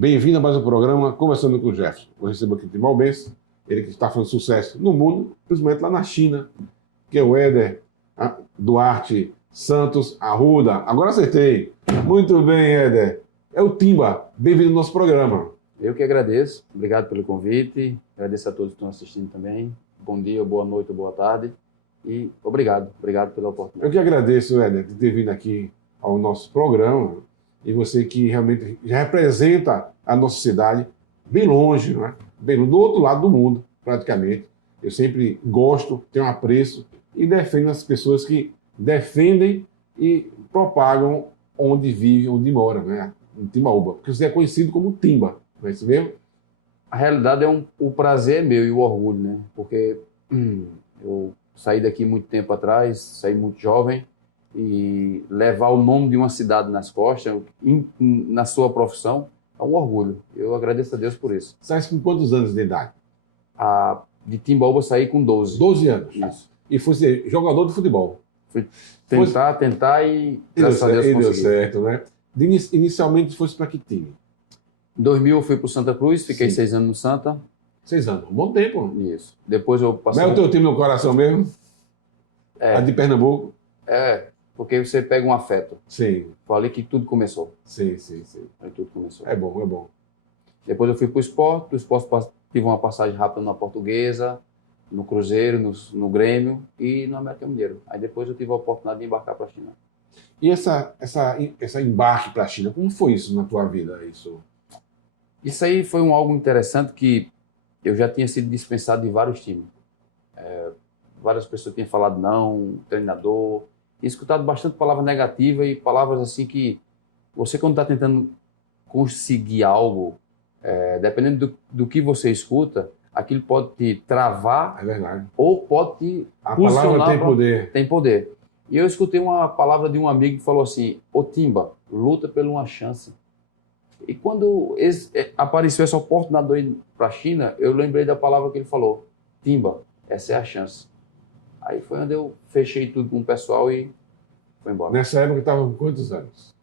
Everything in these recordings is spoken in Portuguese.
Bem-vindo a mais um programa Conversando com o Jefferson. Eu recebo aqui o Timbalbense, ele que está fazendo sucesso no mundo, principalmente lá na China, que é o Éder Duarte Santos Arruda. Agora acertei. Muito bem, Éder. É o Timba. Bem-vindo ao nosso programa. Eu que agradeço. Obrigado pelo convite. Agradeço a todos que estão assistindo também. Bom dia, boa noite, boa tarde. E obrigado pela oportunidade. Eu que agradeço, Éder, de ter vindo aqui ao nosso programa. E você que realmente já representa a nossa cidade bem longe, né? Bem do outro lado do mundo, praticamente. Eu sempre gosto, tenho um apreço e defendo as pessoas que defendem e propagam onde vive, onde mora, né? Em Timbaúba. Porque você é conhecido como Timba, não é isso mesmo? A realidade o prazer é meu e o orgulho, né? Porque eu saí daqui muito tempo atrás, saí muito jovem, e levar o nome de uma cidade nas costas, na sua profissão, é um orgulho. Eu agradeço a Deus por isso. Sai com quantos anos de idade? De Timbaúba eu saí com 12. 12 anos. Isso. E fosse jogador de futebol. Fui tentar e graças a Deus consegui. Deu certo, né? Inicialmente fosse para que time? Em 2000 eu fui para o Santa Cruz, fiquei Sim. 6 anos no Santa. 6 anos, um bom tempo. Isso. Depois eu passei... Mas é o teu time no coração mesmo? A de Pernambuco? Porque você pega um afeto. Sim. Foi ali que tudo começou. Sim. Aí tudo começou. É bom. Depois eu fui para o esporte. Do esporte tive uma passagem rápida na Portuguesa, no Cruzeiro, no Grêmio e no América Mineiro. Aí depois eu tive a oportunidade de embarcar para a China. E essa embarque para a China, como foi isso na tua vida? Isso aí foi algo interessante que eu já tinha sido dispensado de vários times. Várias pessoas tinham falado não, treinador... E escutado bastante palavra negativa e palavras assim que você, quando está tentando conseguir algo, dependendo do que você escuta, aquilo pode te travar. É verdade. Ou pode te A palavra tem poder. Tem poder. E eu escutei uma palavra de um amigo que falou assim: ô Timba, luta por uma chance. E quando apareceu essa oportunidade de ir para a China, eu lembrei da palavra que ele falou: Timba, essa é a chance. Aí foi onde eu fechei tudo com o pessoal e foi embora. Nessa época estava com quantos anos?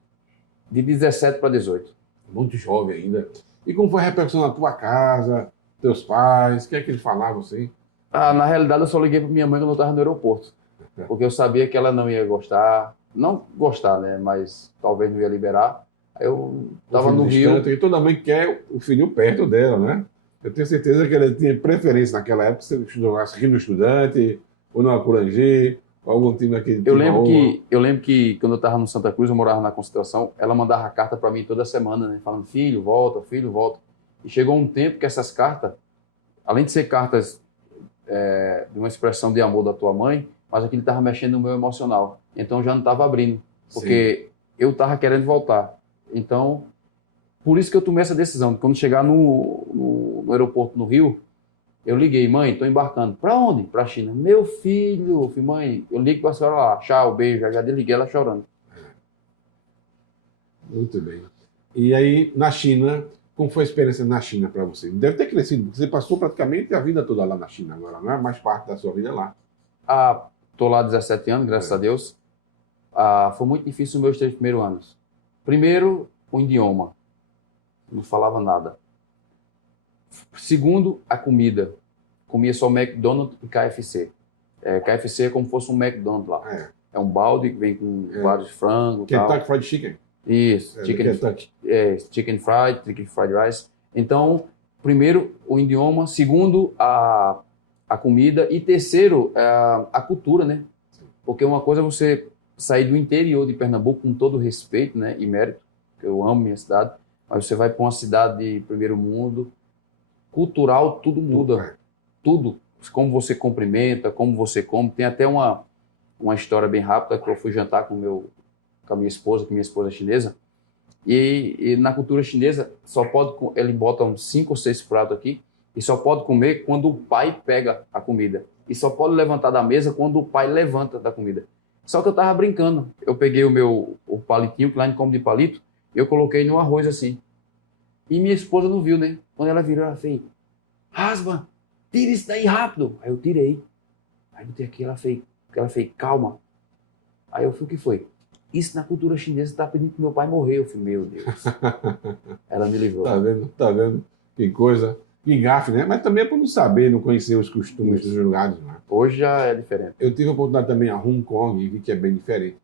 De 17 para 18. Muito jovem ainda. E como foi a repercussão na tua casa, teus pais, o que é que eles falavam assim? Na realidade, eu só liguei para minha mãe quando eu estava no aeroporto. Porque eu sabia que ela não ia gostar. Não gostar, né? Mas talvez não ia liberar. Aí eu estava no Rio. E toda mãe quer o filho perto dela, né? Eu tenho certeza que ela tinha preferência naquela época se jogasse aqui no Estudante, ou no Acurangi, ou algum time daquele time. Eu lembro que quando eu estava no Santa Cruz, eu morava na Concentração, ela mandava carta para mim toda semana, né? Falando, filho, volta. E chegou um tempo que essas cartas, além de ser cartas de uma expressão de amor da tua mãe, mas aquilo estava mexendo no meu emocional. Então eu já não estava abrindo, porque eu estava querendo voltar. Então, por isso que eu tomei essa decisão. Quando chegar no aeroporto no Rio, eu liguei, mãe, estou embarcando. Para onde? Para a China. Meu filho, eu falei, mãe, eu ligo para a senhora lá. Tchau, beijo. Já desliguei ela chorando. Muito bem. E aí, na China, como foi a experiência na China para você? Deve ter crescido, porque você passou praticamente a vida toda lá na China agora, não é? Mais parte da sua vida lá. Estou lá há 17 anos, graças a Deus. Foi muito difícil os meus 3 primeiros anos. Primeiro, o idioma. Não falava nada. Segundo, a comida. Comia só McDonald's e KFC. KFC é como se fosse um McDonald's lá. É um balde que vem com vários frangos. Kentucky Fried Chicken. Isso. Chicken fried rice. Então, primeiro, o idioma. Segundo, a comida. E terceiro, a cultura, né? Porque uma coisa é você sair do interior de Pernambuco com todo respeito, né, e mérito, que eu amo minha cidade, mas você vai para uma cidade de primeiro mundo, cultural, tudo muda. Tudo. Como você cumprimenta, como você come. Tem até uma história bem rápida que eu fui jantar com a minha esposa, que minha esposa é chinesa, e na cultura chinesa, ele bota uns 5 ou 6 pratos aqui, e só pode comer quando o pai pega a comida. E só pode levantar da mesa quando o pai levanta da comida. Só que eu tava brincando. Eu peguei o palitinho, que lá a gente come de palito, e eu coloquei no arroz assim. E minha esposa não viu, né? Quando ela virou, ela fez, Rasma, tira isso daí rápido. Aí eu tirei. Aí botei aqui, ela fez, calma. Aí eu fui, o que foi? isso na cultura chinesa está pedindo que meu pai morreu. Eu falei, meu Deus. Ela me livrou. Tá vendo? Tá vendo? Que coisa. Que gafe, né? Mas também é por não saber, não conhecer os costumes dos lugares. Né? Hoje já é diferente. Eu tive a oportunidade também a Hong Kong e vi que é bem diferente.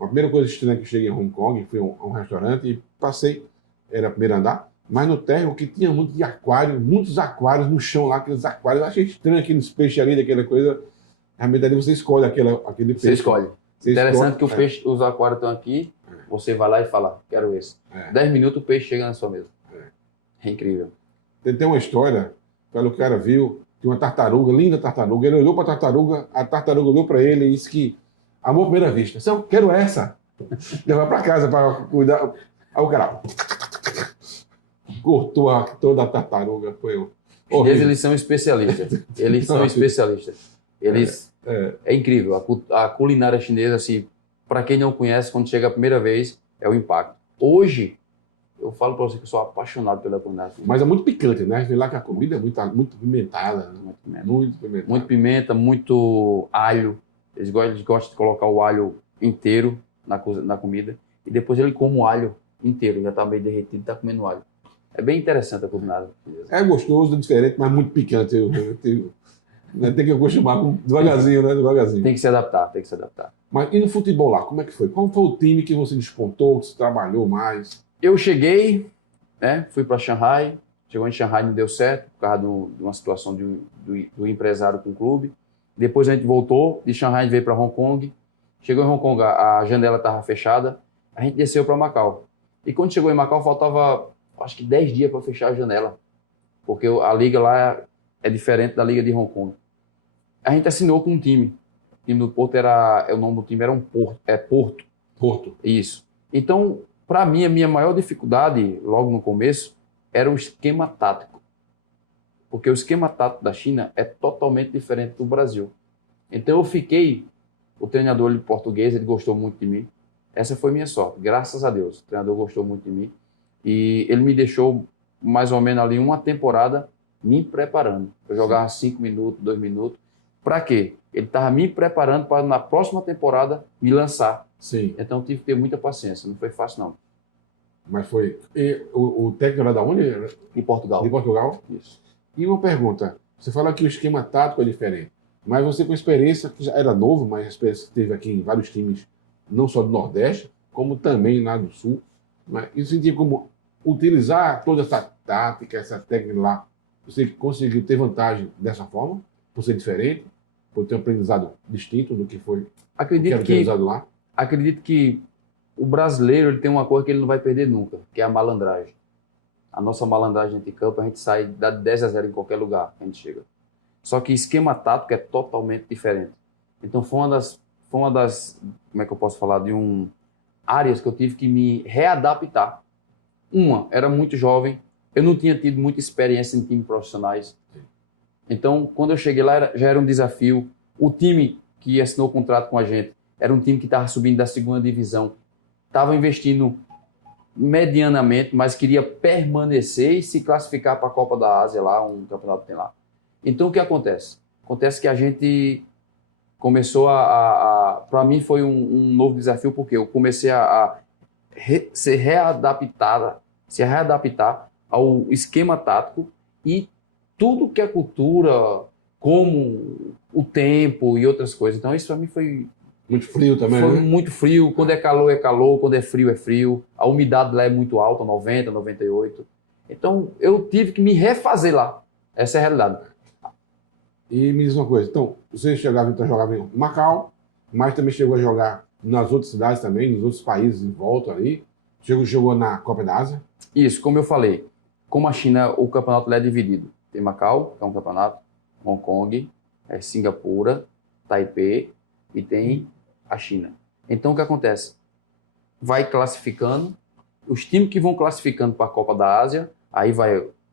A primeira coisa estranha que eu cheguei em Hong Kong, fui a um restaurante e passei, era o primeiro andar, mas no térreo que tinha muito de aquário, muitos aquários no chão lá, aqueles aquários. Eu achei estranho aqueles peixes ali, daquela coisa. Realmente ali você escolhe aquele peixe. Você escolhe. Você Interessante escolhe, que o peixe, os aquários estão aqui, você vai lá e fala, quero esse. 10 minutos o peixe chega na sua mesa. É incrível. Tem uma história, o cara viu, tinha uma tartaruga, linda tartaruga, ele olhou para a tartaruga olhou para ele e disse que amor à primeira vista. Eu quero essa. Levar para casa para cuidar. Aí o cara cortou toda a tartaruga. Foi Eles são especialistas. Eles são especialistas. Eles... É incrível. A culinária chinesa, assim, para quem não conhece, quando chega a primeira vez, é o impacto. Hoje, eu falo para você que eu sou apaixonado pela culinária chinesa. Mas é muito picante, né? Vê lá que a comida é muito pimentada. Né? Muito pimentada. Muito pimenta, muito alho. Eles gostam de colocar o alho inteiro na comida. E depois ele come o alho inteiro. Já está meio derretido, está comendo alho. É bem interessante a culinária chinesa. É gostoso, diferente, mas muito picante. Tem que acostumar devagarzinho, né? Devagarzinho. Tem que se adaptar. Mas e no futebol lá, como é que foi? Qual foi o time que você despontou, que você trabalhou mais? Eu cheguei, né? Fui para Xangai. Chegou em Xangai, não deu certo, por causa de uma situação do empresário com o clube. Depois a gente voltou, de Xangai a gente veio para Hong Kong. Chegou em Hong Kong, a janela estava fechada. A gente desceu para Macau. E quando chegou em Macau, faltava, acho que 10 dias para fechar a janela. Porque a liga lá é diferente da liga de Hong Kong. A gente assinou com um time. O time do Porto o nome do time era Porto. Porto. Isso. Então, para mim, a minha maior dificuldade, logo no começo, era o esquema tático. Porque o esquema tático da China é totalmente diferente do Brasil. Então, o treinador ele, português, ele gostou muito de mim. Essa foi minha sorte, graças a Deus. O treinador gostou muito de mim. E ele me deixou mais ou menos ali uma temporada me preparando. Eu jogava 5 minutos, 2 minutos. Para quê? Ele estava me preparando para, na próxima temporada, me lançar. Sim. Então, tive que ter muita paciência. Não foi fácil, não. Mas foi. E o técnico era da onde? De Portugal. De Portugal? Isso. E uma pergunta. Você fala que o esquema tático é diferente. Mas você com experiência, que já era novo, mas a experiência que teve aqui em vários times, não só do Nordeste, como também lá do Sul. Mas isso sentia como utilizar toda essa tática, essa técnica lá. Você conseguiu ter vantagem dessa forma, por ser diferente, por ter um aprendizado distinto do que foi utilizado lá? Acredito que o brasileiro ele tem uma coisa que ele não vai perder nunca, que é a malandragem. A nossa malandragem de campo, a gente sai dá 10-0 em qualquer lugar que a gente chega. Só que esquema tático é totalmente diferente. Então foi uma das como é que eu posso falar, áreas que eu tive que me readaptar. Era muito jovem, eu não tinha tido muita experiência em times profissionais. Então, quando eu cheguei lá, já era um desafio. O time que assinou o contrato com a gente era um time que estava subindo da segunda divisão. Estava investindo medianamente, mas queria permanecer e se classificar para a Copa da Ásia, lá, um campeonato que tem lá. Então, o que acontece? Acontece que a gente começou para mim foi um novo desafio, porque eu comecei se readaptar ao esquema tático e tudo que é cultura, como o tempo e outras coisas. Então, isso para mim foi... Muito frio também, Foi né? muito frio. Quando é calor, quando é frio. A umidade lá é muito alta, 90, 98. Então, eu tive que me refazer lá. Essa é a realidade. E me diz uma coisa, então, você jogava em Macau, mas também chegou a jogar nas outras cidades também, nos outros países em volta ali. Jogou na Copa da Ásia? Isso, como eu falei, como a China, o campeonato lá é dividido. Tem Macau, que é um campeonato, Hong Kong, Singapura, Taipei e tem a China. Então, o que acontece? Vai classificando, os times que vão classificando para a Copa da Ásia, aí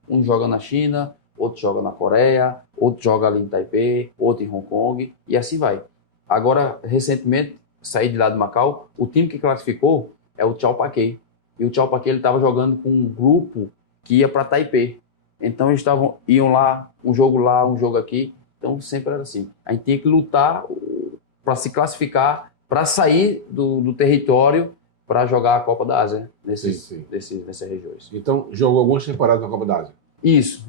um joga na China, outro joga na Coreia, outro joga ali em Taipei, outro em Hong Kong, e assim vai. Agora, recentemente, saí de lá de Macau, o time que classificou é o Chaopaquei. E o Chaopaquei estava jogando com um grupo que ia para Taipei. Então, eles iam lá, um jogo aqui. Então, sempre era assim. A gente tinha que lutar para se classificar para sair do território para jogar a Copa da Ásia, né? Nessas regiões. Então, jogou algumas temporadas na Copa da Ásia. Isso.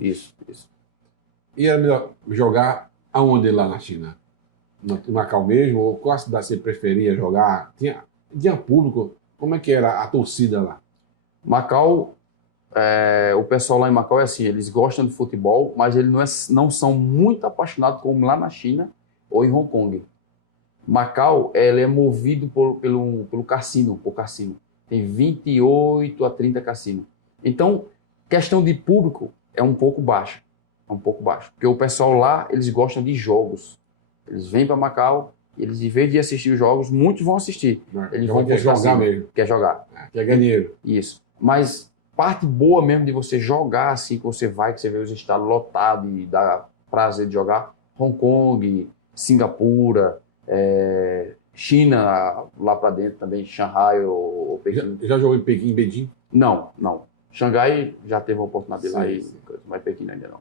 E era melhor jogar aonde lá na China? Em Macau mesmo? Ou qual a cidade você preferia jogar? Tinha público? Como é que era a torcida lá? Macau, o pessoal lá em Macau é assim, eles gostam de futebol, mas eles não são muito apaixonados como lá na China ou em Hong Kong. Macau, ele é movido pelo cassino, por cassino. Tem 28 a 30 cassinos. Então, questão de público é um pouco baixa. Porque o pessoal lá, eles gostam de jogos. Eles vêm para Macau, eles, em vez de assistir os jogos, muitos vão assistir. Eles vão quer jogar mesmo. Quer jogar. Quer ganhar dinheiro. Isso. Mas parte boa mesmo de você jogar assim, que você vê os estádios lotados e dá prazer de jogar, Hong Kong, Singapura, China, lá para dentro também, Xangai ou Pequim. Já jogou em Pequim, em Beijing? Não. Xangai já teve a oportunidade de ir lá, mas Pequim ainda não.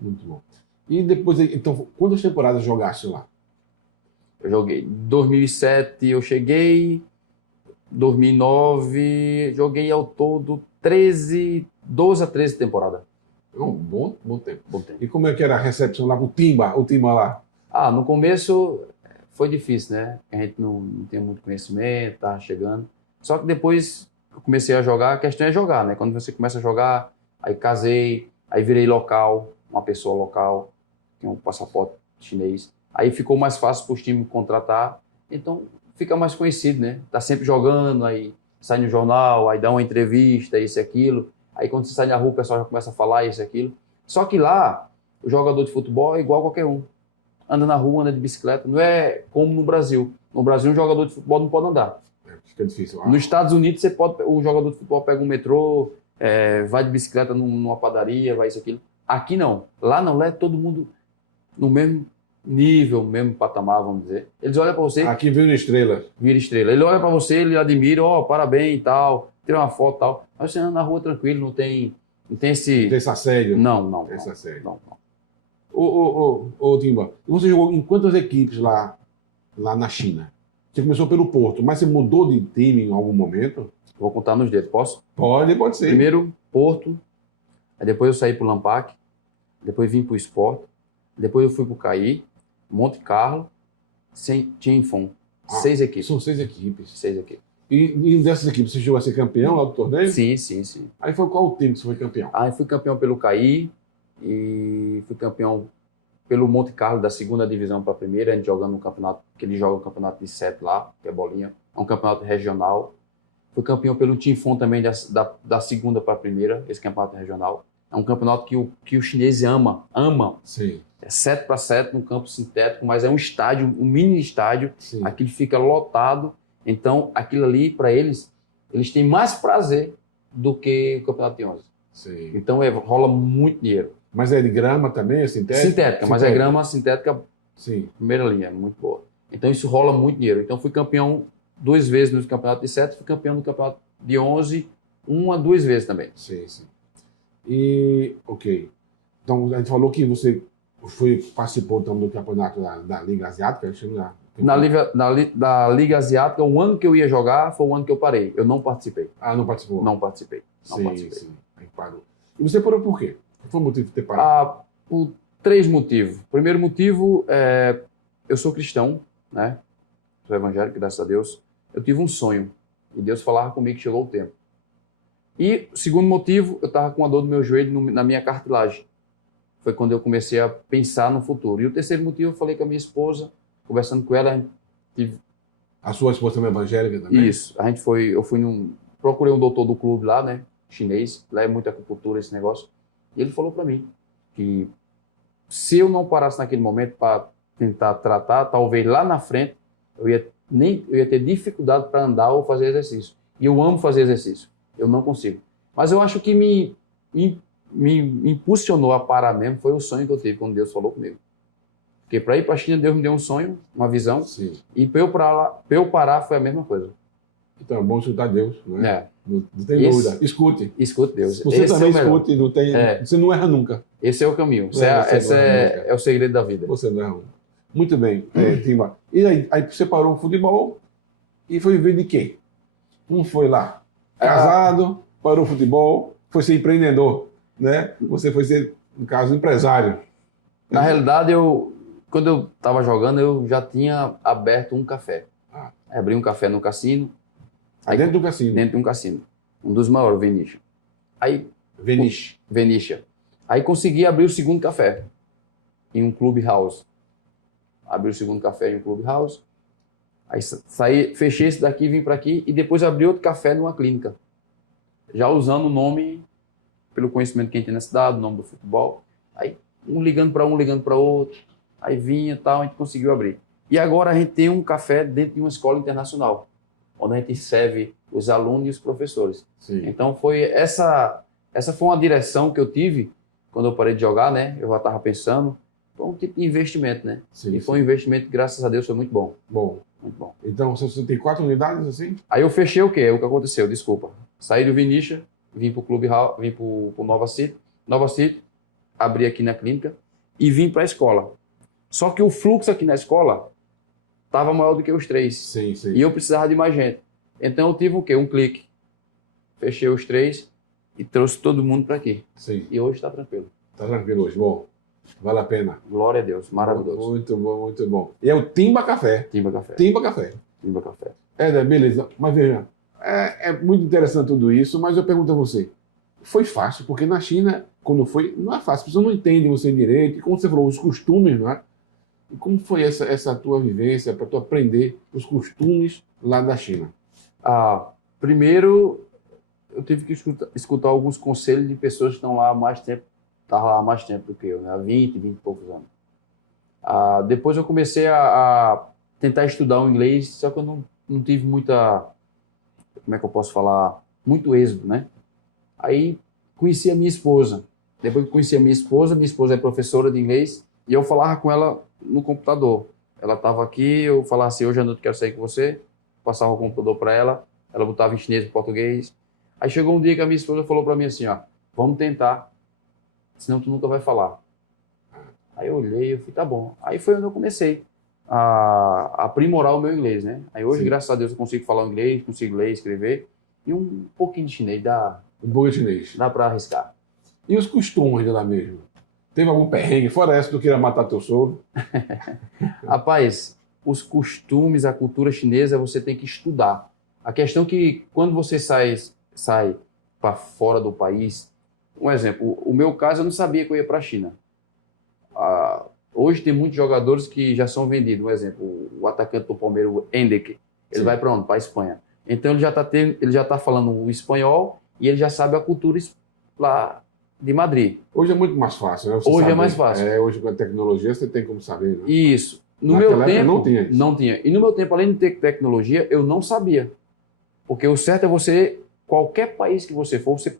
Muito bom. E depois, então, quantas temporadas jogaste lá? Eu joguei. 2007 eu cheguei, 2009 joguei ao todo 12 a 13 temporadas. Bom tempo. E como é que era a recepção lá pro Timba, o Timba lá? No começo foi difícil, né? A gente não tinha muito conhecimento, tava chegando. Só que depois eu comecei a jogar, a questão é jogar, né? Quando você começa a jogar, aí casei, aí virei local, uma pessoa local, tinha um passaporte chinês. Aí ficou mais fácil para os times contratar, então fica mais conhecido, né? Tá sempre jogando, aí sai no jornal, aí dá uma entrevista, isso e aquilo. Aí quando você sai na rua, o pessoal já começa a falar isso e aquilo. Só que lá, o jogador de futebol é igual a qualquer um. Anda na rua, anda de bicicleta, não é como no Brasil. No Brasil, um jogador de futebol não pode andar. Fica difícil. Nos Estados Unidos, o jogador de futebol pega um metrô, vai de bicicleta numa padaria, vai isso, aquilo. Aqui não. Lá não, lá é todo mundo no mesmo nível, mesmo patamar, vamos dizer. Eles olham para você... Aqui vira estrela. Ele olha para você, ele admira, parabéns e tal, tira uma foto e tal. Mas você anda na rua tranquilo, não tem esse... Não tem esse assédio? Não. Esse assédio. Não. Ô, Timba, você jogou em quantas equipes lá na China? Você começou pelo Porto, mas você mudou de time em algum momento? Vou contar nos dedos, posso? Pode ser. Primeiro, Porto, aí depois eu saí para o Lampac, depois vim para o Sport, depois eu fui para o Caí, Monte Carlo, Tianfeng. 6 equipes. São 6 equipes. 6 equipes. E dessas equipes, você chegou a ser campeão lá do torneio? Sim. Aí foi qual o time que você foi campeão? Aí fui campeão pelo Caí e fui campeão pelo Monte Carlo, da segunda divisão para a primeira, a gente jogando no campeonato, que eles jogam o campeonato de 7 lá, que é bolinha, é um campeonato regional. Fui campeão pelo Tianfeng também, da segunda para a primeira, esse campeonato regional. É um campeonato que o chinês ama. Sim. É 7-7 num campo sintético, mas é um estádio, um mini estádio. Sim. Aquilo fica lotado. Então, aquilo ali, para eles têm mais prazer do que o campeonato de 11. Sim. Então, rola muito dinheiro. Mas é de grama também, é sintética? Sintética, mas é grama sintética, sim, primeira linha, muito boa. Então, isso rola muito dinheiro. Então, fui campeão 2 vezes no campeonato de 7, fui campeão no campeonato de 11, 1 a 2 vezes também. Sim. E, ok. Então, a gente falou que você participou então, do campeonato da Liga Asiática? Da Liga Asiática, o ano que eu ia jogar foi o ano que eu parei. Eu não participei. Não participou? Não participei. Sim. Aí parou. E você parou por quê? Qual foi o motivo de ter parado? Por 3 motivos. Primeiro motivo, eu sou cristão, né? Sou evangélico, graças a Deus. Eu tive um sonho e Deus falava comigo que chegou o tempo. E o segundo motivo, eu estava com a dor do meu joelho na minha cartilagem. Foi quando eu comecei a pensar no futuro. E o terceiro motivo, eu falei com a minha esposa, conversando com ela. A sua esposa também é evangélica também? Isso. Procurei um doutor do clube lá, né? Chinês. Lá é muita acupuntura, esse negócio. E ele falou para mim que se eu não parasse naquele momento para tentar tratar, talvez lá na frente eu ia ter dificuldade para andar ou fazer exercício. E eu amo fazer exercício. Eu não consigo. Mas eu acho que me impulsionou a parar mesmo foi o sonho que eu tive quando Deus falou comigo. Porque para ir para a China, Deus me deu um sonho, uma visão. Sim. E para eu parar foi a mesma coisa. Então é bom escutar Deus, não é? Não tem dúvida. Escute Deus. Você também escute, você não erra nunca. Esse é o caminho. Esse é o segredo da vida. Você não erra nunca. Muito bem, Timba. E aí você parou o futebol e foi viver de quê? Não foi lá casado, parou o futebol, foi ser empreendedor, né? Você foi ser, no caso, empresário. Na realidade, quando eu estava jogando, eu já tinha aberto um café. Abri um café no cassino. Dentro do cassino? Dentro de um cassino. Um dos maiores, Venícia. Venícia. Aí consegui abrir o segundo café em um clubhouse. Abri o segundo café em um clubhouse. Aí saí, fechei esse daqui, vim para aqui e depois abri outro café numa clínica. Já usando o nome, pelo conhecimento que a gente tem na cidade, o nome do futebol. Aí um ligando para outro. Aí vinha e tal, a gente conseguiu abrir. E agora a gente tem um café dentro de uma escola internacional, onde a gente serve os alunos e os professores. Sim. Então foi essa foi uma direção que eu tive quando eu parei de jogar, né? Eu já estava pensando, foi um tipo de investimento, né? Sim, e foi um investimento, graças a Deus, foi muito bom. Muito bom. Então você tem 4 unidades assim? Aí eu fechei o quê? O que aconteceu? Desculpa. Saí do Vinícius, vim para o Clube, vim para o Nova City, abri aqui na clínica e vim para a escola. Só que o fluxo aqui na escola estava maior do que os 3. Sim. E eu precisava de mais gente. Então eu tive o quê? Um clique. Fechei os 3 e trouxe todo mundo para aqui. Sim. E hoje está tranquilo. Está tranquilo hoje. Bom, vale a pena. Glória a Deus. Maravilhoso. Muito bom, muito bom. E é o Timba Café. Timba Café. Timba Café. Timba Café. Beleza. Mas veja, é muito interessante tudo isso, mas eu pergunto a você, foi fácil? Porque na China, quando foi, não é fácil. A pessoa não entende você direito. E como você falou, os costumes, não é? E como foi essa tua vivência para tu aprender os costumes lá da China? Primeiro, eu tive que escutar alguns conselhos de pessoas que estão lá há mais tempo, do que eu, né? Há 20 e poucos anos. Depois eu comecei a tentar estudar o inglês, só que eu não tive muita, como é que eu posso falar, muito êxito, né? Aí conheci a minha esposa. Depois que conheci a minha esposa é professora de inglês, e eu falava com ela no computador. Ela estava aqui, eu falava assim, hoje à noite quero sair com você, passava o computador para ela botava em chinês e português. Aí chegou um dia que a minha esposa falou para mim assim, vamos tentar, senão tu nunca vai falar. Aí eu olhei, eu falei, tá bom. Aí foi onde eu comecei a aprimorar o meu inglês, né? Aí hoje, graças a Deus, eu consigo falar inglês, consigo ler, escrever, e um pouquinho de chinês dá. Um pouco de chinês. Dá para arriscar. E os costumes de lá mesmo? Teve algum perrengue? Fora essa, tu queria matar teu sogro? Rapaz, os costumes, a cultura chinesa, você tem que estudar. A questão é que quando você sai para fora do país, um exemplo, o meu caso eu não sabia que eu ia para a China. Hoje tem muitos jogadores que já são vendidos. Um exemplo, o atacante do Palmeiras, o Endrick, ele vai para onde? Para a Espanha. Então ele já tá falando o espanhol e ele já sabe a cultura lá de Madrid. Hoje é muito mais fácil, né? Hoje é mais fácil. Hoje com a tecnologia você tem como saber, né? Isso. No Naquela meu época tempo não tinha isso. Não tinha. E no meu tempo, além de ter tecnologia, eu não sabia. Porque o certo é você, qualquer país que você for, você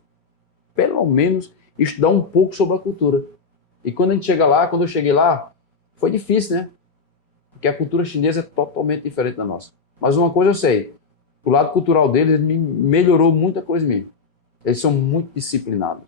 pelo menos estudar um pouco sobre a cultura. E quando a gente chega lá, quando eu cheguei lá, foi difícil, né? Porque a cultura chinesa é totalmente diferente da nossa. Mas uma coisa eu sei, o lado cultural deles melhorou muita coisa em mim. Eles são muito disciplinados.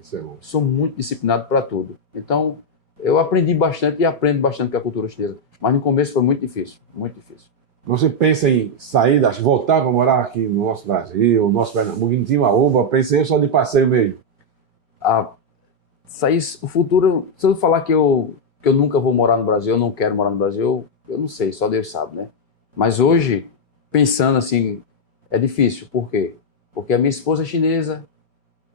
Isso é bom. São muito disciplinados para tudo. Então, eu aprendi bastante e aprendo bastante com a cultura chinesa. Mas no começo foi muito difícil, muito difícil. Você pensa em sair, voltar para morar aqui no nosso Brasil, no nosso Pernambuco, em Timbaúba, pensei só de passeio mesmo? O futuro, se eu falar que eu nunca vou morar no Brasil, eu não quero morar no Brasil, eu não sei, só Deus sabe, né? Mas hoje, pensando assim, é difícil. Por quê? Porque a minha esposa é chinesa,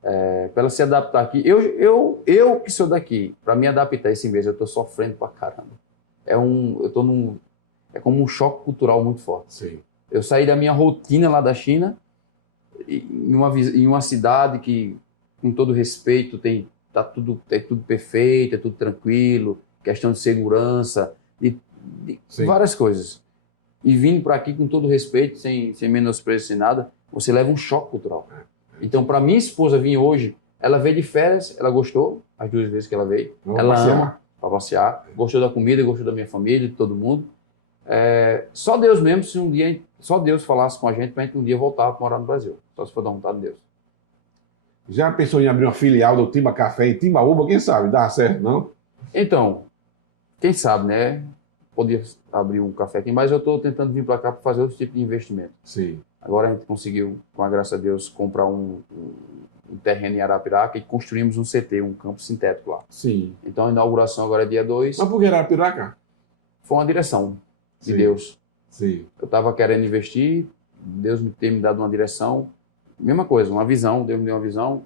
para ela se adaptar aqui. Eu que sou daqui, para me adaptar esse mês, eu estou sofrendo pra caramba. É como um choque cultural muito forte. Sim. Eu saí da minha rotina lá da China, em uma cidade que, com todo respeito, é tudo perfeito, é tudo tranquilo, questão de segurança, de várias coisas. E vindo para aqui com todo respeito, sem menosprezo, sem nada, você leva um choque cultural. Então, para minha esposa vir hoje, ela veio de férias, ela gostou, as 2 vezes que ela veio. Ela ama para passear, gostou da comida, gostou da minha família, de todo mundo. Só Deus mesmo, se um dia, só Deus falasse com a gente, para a gente um dia voltar para morar no Brasil. Só se for da vontade de Deus. Já pensou em abrir uma filial do Timba Café em Timbaúba? Quem sabe? Dá certo, não? Então, quem sabe, né? podia abrir um café aqui, mas eu estou tentando vir para cá para fazer outro tipo de investimento. Sim. Agora a gente conseguiu, com a graça de Deus, comprar um terreno em Arapiraca e construímos um CT, um campo sintético lá. Sim. Então a inauguração agora é dia 2. Mas por que Arapiraca? Foi uma direção de Sim. Deus. Sim. Eu estava querendo investir, Deus tem me dado uma direção, mesma coisa, uma visão, Deus me deu uma visão.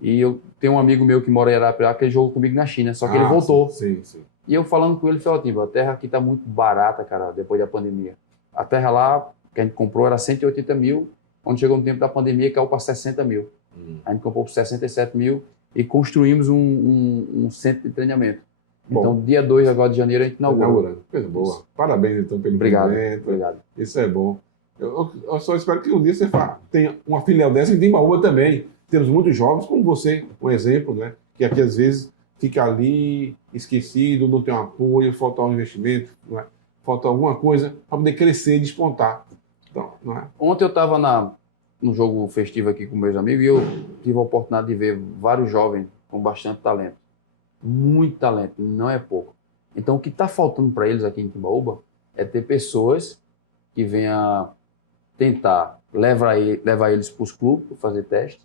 E eu tenho um amigo meu que mora em Arapiraca, que ele jogou comigo na China, só que ele voltou. Sim, sim. E eu falando com ele, falei, ó, Timba, a terra aqui tá muito barata, cara, depois da pandemia. A terra lá, que a gente comprou, era 180 mil, quando chegou no tempo da pandemia, caiu para 60 mil. A gente comprou por 67 mil e construímos um centro de treinamento. Bom. Então, dia 2 agora de janeiro, a gente inaugura. Coisa boa. Isso. Parabéns, então, pelo Obrigado. investimento. Obrigado. Isso é bom. Eu só espero que um dia você tenha uma filial dessa em Timbaúba também. Temos muitos jovens, como você, um exemplo, né? Que aqui, às vezes, fica ali esquecido, não tem um apoio, falta um investimento, não é? Falta alguma coisa para poder crescer e despontar. Então, não é? Ontem eu estava no jogo festivo aqui com meus amigos e eu tive a oportunidade de ver vários jovens com bastante talento. Muito talento, não é pouco. Então, o que está faltando para eles aqui em Timbaúba é ter pessoas que venham tentar levar eles para os clubes para fazer teste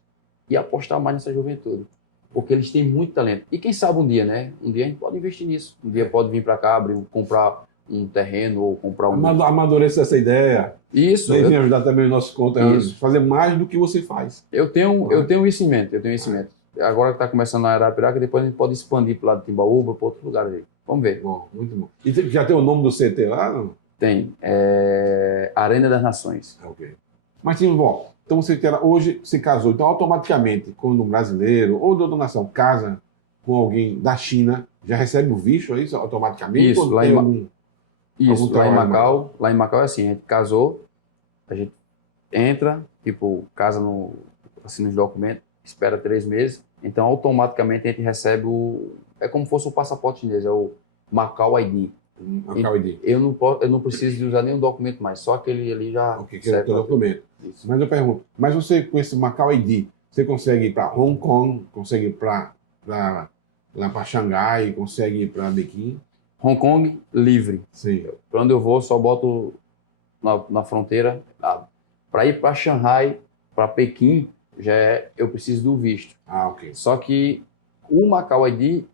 e apostar mais nessa juventude. Porque eles têm muito talento. E quem sabe um dia, né? Um dia a gente pode investir nisso. Um dia pode vir para cá, comprar um terreno ou comprar um... Amadureça essa ideia. Isso. Daí vem ajudar também os nossos conterrâneos a fazer mais do que você faz. Eu tenho isso em mente, Agora que está começando na Arapiraca, depois a gente pode expandir para o lado de Timbaúba, para outros lugares aí. Vamos ver. Bom, muito bom. E já tem o nome do CT lá? Não? Tem. Arena das Nações. Ok. Mas, bom, então você hoje se casou. Então, automaticamente, quando um brasileiro ou de outra nação casa com alguém da China, já recebe o visto, é isso? Automaticamente? Isso, lá em Macau é assim, a gente casou, a gente entra, tipo, casa assina os documentos, espera 3 meses, então automaticamente a gente recebe é como se fosse o passaporte chinês, é o Macau ID. Macau ID. Eu não preciso de usar nenhum documento mais, só aquele ali já que é o teu documento. Isso. Mas eu pergunto, mas você com esse Macau ID, você consegue ir para Hong Kong, consegue ir lá para Xangai, consegue ir para Pequim? Hong Kong, livre. Sim. Para onde eu vou, só boto na fronteira. Para ir para Xangai, para Pequim, eu preciso do visto. Ok. Só que o Macau ID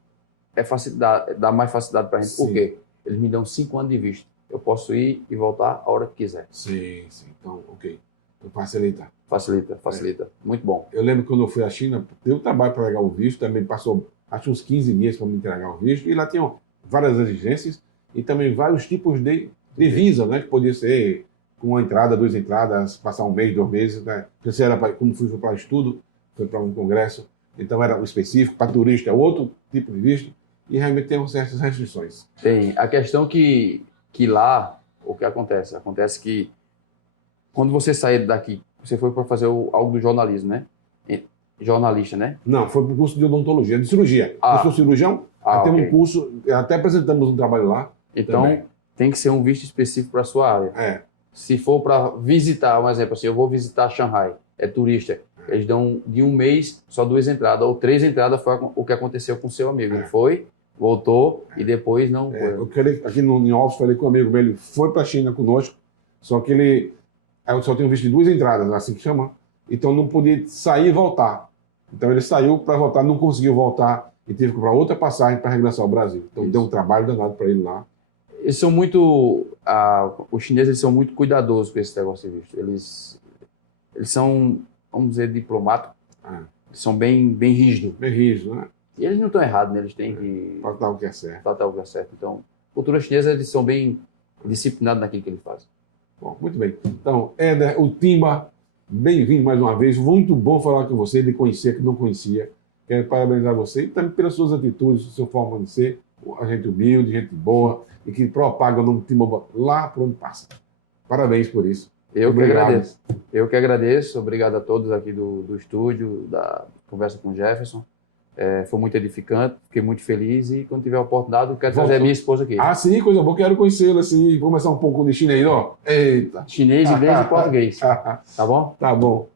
dá mais facilidade para a gente. Sim. Por quê? Eles me dão 5 anos de visto. Eu posso ir e voltar a hora que quiser. Sim. Então, ok. Então, facilita. Facilita. Muito bom. Eu lembro que quando eu fui à China, deu trabalho para pegar o visto, também passou, acho, uns 15 dias para me entregar o visto, e lá tinham várias exigências e também vários tipos de visa, né? Que podia ser com uma entrada, 2 entradas, passar 1 mês, 2 meses, né? Se era como foi para estudo, foi para um congresso, então era o específico, para turista, outro tipo de visto, e realmente tem certas restrições. Tem. A questão que lá, o que acontece? Acontece que quando você sair daqui, você foi para fazer algo do jornalismo, né? Jornalista, né? Não, foi para o curso de odontologia, de cirurgia. Eu sou cirurgião, tem um curso, até apresentamos um trabalho lá. Então, também tem que ser um visto específico para a sua área. Se for para visitar, um exemplo assim, eu vou visitar Xangai, é turista, eles dão de 1 mês só 2 entradas, ou 3 entradas, foi o que aconteceu com o seu amigo. Ele foi, voltou e depois não foi. Eu aqui em Alves, falei com um amigo meu, ele foi para a China conosco, só que ele só tem um visto de 2 entradas, assim que chama, então não podia sair e voltar. Então ele saiu para voltar, não conseguiu voltar e teve que comprar outra passagem para regressar ao Brasil. Então deu um trabalho danado para ele lá. Eles são muito... os chineses eles são muito cuidadosos com esse negócio de visto. Eles são, vamos dizer, diplomáticos. Eles são bem rígidos. Bem rígidos, né? E eles não estão errados, né? Eles têm que... Tratar o que é certo. Então, a cultura chinesa, eles são bem disciplinados naquilo que eles fazem. Bom, muito bem. Então, Éder, o Timba, bem-vindo mais uma vez. Muito bom falar com você, de conhecer que não conhecia. Quero parabenizar você e também pelas suas atitudes, sua forma de ser. A gente humilde, gente boa e que propaga o nome de Timbaúba lá por onde passa. Parabéns por isso. Eu que agradeço. Obrigado a todos aqui do estúdio, da conversa com o Jefferson. Foi muito edificante, fiquei muito feliz e quando tiver a oportunidade eu quero trazer a minha esposa aqui. Sim, coisa boa, quero conhecê-la, assim, vou começar um pouco de chinês, ó. Eita! Chinês, inglês e português, tá bom? Tá bom.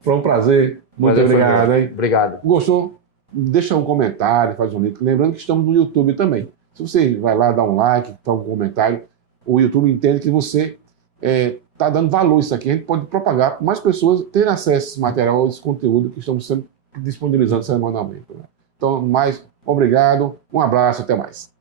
Foi um prazer, muito obrigado, hein? Obrigado. Gostou? Deixa um comentário, faz um link. Lembrando que estamos no YouTube também. Se você vai lá, dar um like, dar um comentário, o YouTube entende que você está dando valor a isso aqui. A gente pode propagar para mais pessoas terem acesso a esse material, a esse conteúdo que estamos sempre disponibilizando semanalmente. Né? Então, obrigado, um abraço, até mais.